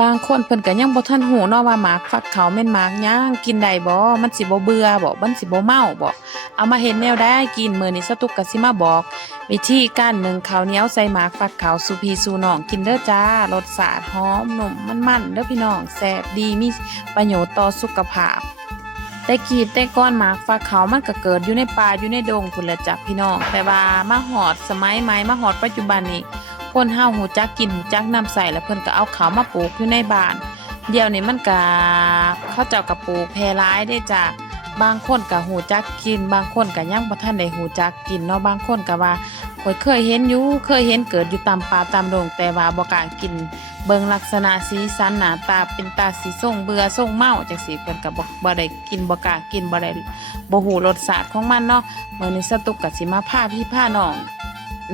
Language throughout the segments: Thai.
บางคนเพิ่นก็ยังบ่ทันฮู้เนาะว่าหมากฟักขาวแม่นหมากหยังกินได้บ่มันสิบ่เบื่อบ่มันสิบ่เมาบ่เอามาเฮ็ดแนวใดกินมื้อนี้สตุกก็สิมาบอกวิธีการนึ่งข้าวเหนียวใส่หมากฟักขาวสู่พี่สู่น้องกินเด้อจ้ารสชาติหอมนุ่มมันๆเด้อพี่น้องแซ่บดีมีประโยชน์ต่อสุขภาพแต่ก้อนหมากฟักขาวมันก็เกิดอยู่ในป่าอยู่ในดงพุ่นแหละจ้ะพี่น้องแต่ว่ามาฮอดสมัยใหม่มาฮอดปัจจุบันนี้ คนเฮาหูจักกินหูจักนำใส่แล้วเพิ่นก็เอาเขามาปลูกอยู่ในบ้านเดี๋ยวนี้มันก็เขาเจ้าก็ปลูกแพร่หลายได้จ้ะบางคนก็หูจักกินบางคนก็ยังบ่ทันได้หูจักกินเนาะบางคนก็ว่าข้อยเคยเห็นอยู่เคยเห็นเกิดอยู่ตามป่าตามดงแต่ว่าบ่กล้ากินเบิ่งลักษณะสีสันหน้าตาเป็นตาสีส้มเบื่อส้มเมาจังซี่เพิ่นก็บ่ได้กินบ่กล้ากินบ่ได้บ่ฮู้รสชาติของมันเนาะมื้อนี้สตุกก็สิมาพาพี่พาน้อง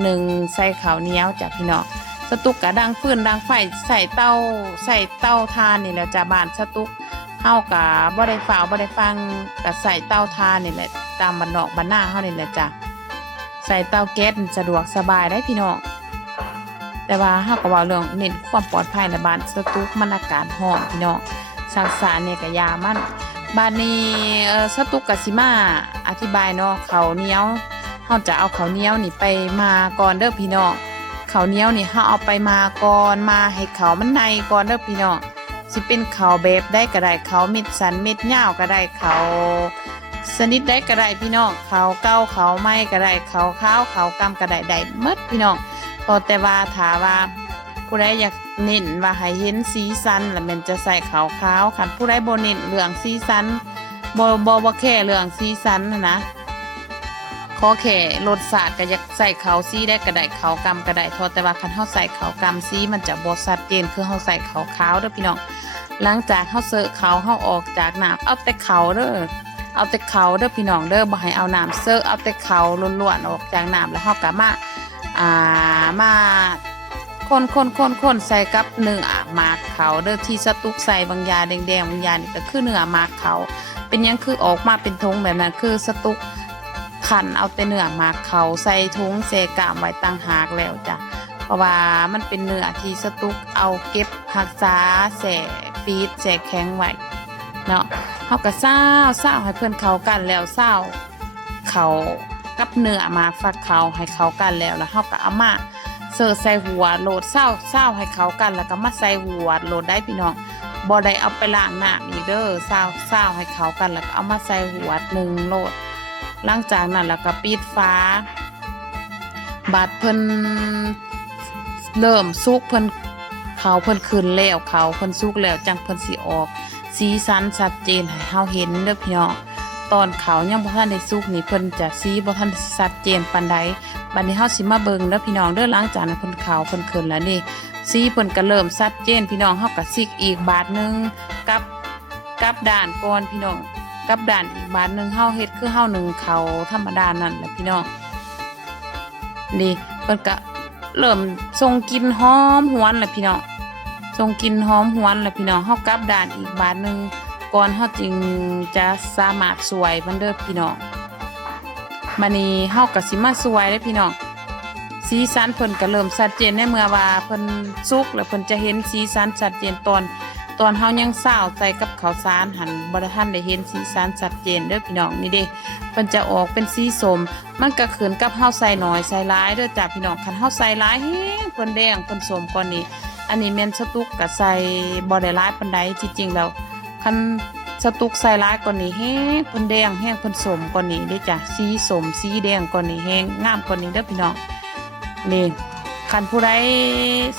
หนึ่งใส่ข้าวเหนียวจ้ะพี่น้องสตุกกะดังฟืนดังไฟใส่เตาถ่านนี่แหละจ้ะบ้านสตุกเฮากะบ่ได้ฝ่าวบ่ได้ฟังกะใส่เตาถ่านนี่แหละตามบ้านนอกบ้านนาเฮานี่แหละจ้ะใส่เตาแก๊สสะดวกสบายได้พี่น้องแต่ว่าเฮาก็เว้าเรื่องเน้นความปลอดภัยในบ้านสตุกมันอากาศร้อนพี่น้องสักษาเนี่ยก็ยามันบ้านนี้สตุกกะสิมาอธิบายเนาะข้าวเหนียวเฮาจะเอาข้าวเหนียวนี่ไปมาก่อนเด้อพี่น้องข้าวเหนียวนี่เฮาเอาไปมาก่อนมาให้ข้าวมันในก่อนเด้อพี่น้องสิเป็นข้าวแบบได้ก็ได้ข้าวเม็ดสันเม็ดยาวก็ได้ข้าวชนิดได้ก็ได้พี่น้องข้าวเก่าข้าวใหม่ก็ได้ข้าวขาวข้าวกำก็ได้ได้หมดพี่น้องพอแต่ว่าถ้าว่าผู้ใดอยากเน้นว่าให้เห็นสีสันแล้วมันจะใส่ข้าวขาวคันผู้ใดบ่เน้นเรื่องสีสันบ่แค่เรื่องสีสันนะขอแค่รสชาติก็อยากใส่ข้าวสีได้ก็ได้ข้าวกำก็ได้พอแต่ว่าคันเฮาใส่ข้าวกำสีมันจะบ่ชัดเจนคือเฮาใส่ข้าวขาวเด้อพี่น้องหลังจากเฮาเสิร์ฟข้าวเฮาออกจากน้ำเอาแต่ข้าวเด้อเอาแต่ข้าวเด้อพี่น้องเด้อบ่ให้เอาน้ำเสิร์ฟเอาแต่ข้าวล้วนๆออกจากน้ำแล้วเฮาก็มาคนใส่กับเนื้อหมากเขาเด้อที่สตุกใส่บางยาแดงๆบางยานี่ก็คือเนื้อหมากเขาเป็นยังคือออกมาเป็นทงแบบนั้นคือสตุกขันเอาแต่เนื้อหมากเขาใส่ถุงเซกามไว้ต่างหากแล้วจ้ะเพราะว่ามันเป็นเนื้อที่สตุกเอาเก็บรักษาแช่ฟีดแช่แข็งไว้เนาะเฮาก็เศร้าให้เพื่อนเขากันแล้วเศร้าเขากับเนื้อหมากฟักเขาให้เขากันแล้วเฮาก็เอามาเสิร์ฟใส่หัวโหลดเศร้าให้เขากันแล้วก็มาใส่หัวโหลดได้พี่น้องบ่ได้เอาไปล้างน้ำอีกเด้อเศร้าให้เขากันแล้วก็เอามาใส่หัวหนึ่งโหลดหลังจากนั้นแล้วก็ปิดฟ้าบาดเพิ่นเริ่มสุกเพิ่นเขาเพิ่นขึ้นแล้วเขาเพิ่นสุกแล้วจังเพิ่นสิออกสีสันชัดเจนให้เฮาเห็นเด้อพี่น้องตอนเขายังบ่ทันได้สุกนี่เพิ่นจะสีบ่ทันชัดเจนปานใดบัดนี้เฮาสิมาเบิ่งเด้อพี่น้องเด้อหลังจากนั้นเพิ่นขาวเพิ่นขึ้นแล้วนี่สีเพิ่นก็เริ่มชัดเจนพี่น้องเฮาก็ซิกอีกบาทนึงกับด้านก่อนพี่น้องกับด้านอีกบาทนึงเฮาเฮ็ดคือเฮานึ่งข้าวธรรมดานั่นแหละพี่น้องนี่เพิ่นก็เริ่มส่งกลิ่นหอมหวนแล้วพี่น้องส่งกลิ่นหอมหวนแล้วพี่น้องเฮากับด้านอีกบาทนึงก่อนเฮาจึงจะสามารถสวยมันเด้อพี่น้องบัดนี้เฮาก็สิมาสวยเด้อพี่น้องสีสันเพิ่นก็เริ่มชัดเจนในเมื่อว่าเพิ่นสุกแล้วเพิ่นจะเห็นสีสันชัดเจนตอนเฮายังเศร้าใส่กับข้าวสารหั่นบ่ทันได้เห็นสีสันชัดเจนเด้อพี่น้องนี่เด้เพิ่นจะออกเป็นสีส้มมันก็ขึ้นกับเฮาใส่น้อยใส่หลายเด้อจ้ะพี่น้องคันเฮาใส่หลายแฮงเพิ่นแดงเพิ่นส้มกว่านี้อันนี้แม่นสตุกก็ใส่บ่ได้หลายปานใดที่จริงแล้วคันสตุกใส่หลายกว่านี้แฮงเพิ่นแดงแฮงเพิ่นส้มกว่านี้เด้จ้ะสีส้มสีแดงกว่านี้แฮงงามกว่านี้เด้อพี่น้องนี่คันผู้ใด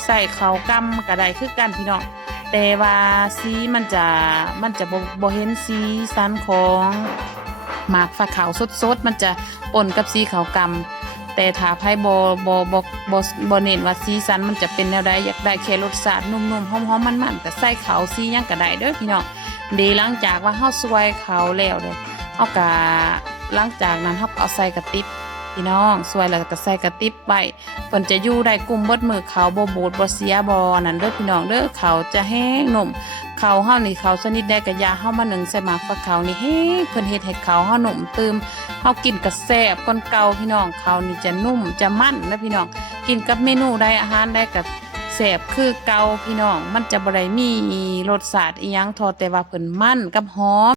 ใส่ข้าวกำก็ได้คือกันพี่น้องแต่ว่าสีมันจะบ่เห็นสีสันของหมากฟักขาวสดมันจะปนกับสีขาวกำแต่ถ้าไผบ่เน้นว่าสีสันมันจะเป็นแนวใดอยากได้แค่รสชาตินุ่มๆหอมๆมันๆก็ใส่ขาวสีหยังก็ได้เด้อพี่น้องดีหลังจากว่าเฮาสวยขาวแล้วเด้เฮาก็หลังจากนั้นเฮาก็เอาใส่กระติบพี่น้องสวยแล้วก็ใส่กระติบไว้เพิ่นจะอยู่ได้กุมเบิดมือเขาบ่บูดบ่เสียบ่นั่นเด้อพี่น้องเด้อเขาจะแห้งนุ่มเขาเฮานี่เขาชนิดใดก็อย่าเฮามานึ่งใส่หมากฟักเขานี่แห้งเพิ่นเฮ็ดให้เขาเฮานุ่มตื่มเฮากินก็แซ่บก่อนเก่าพี่น้องเขานี่จะนุ่มจะมันนะพี่น้องกินกับเมนูใดอาหารใดก็ แซ่บคือเก่าพี่น้องมันจะบ่ได้มีรสชาติอิหยังทอแต่ว่าเพิ่นมันกับหอม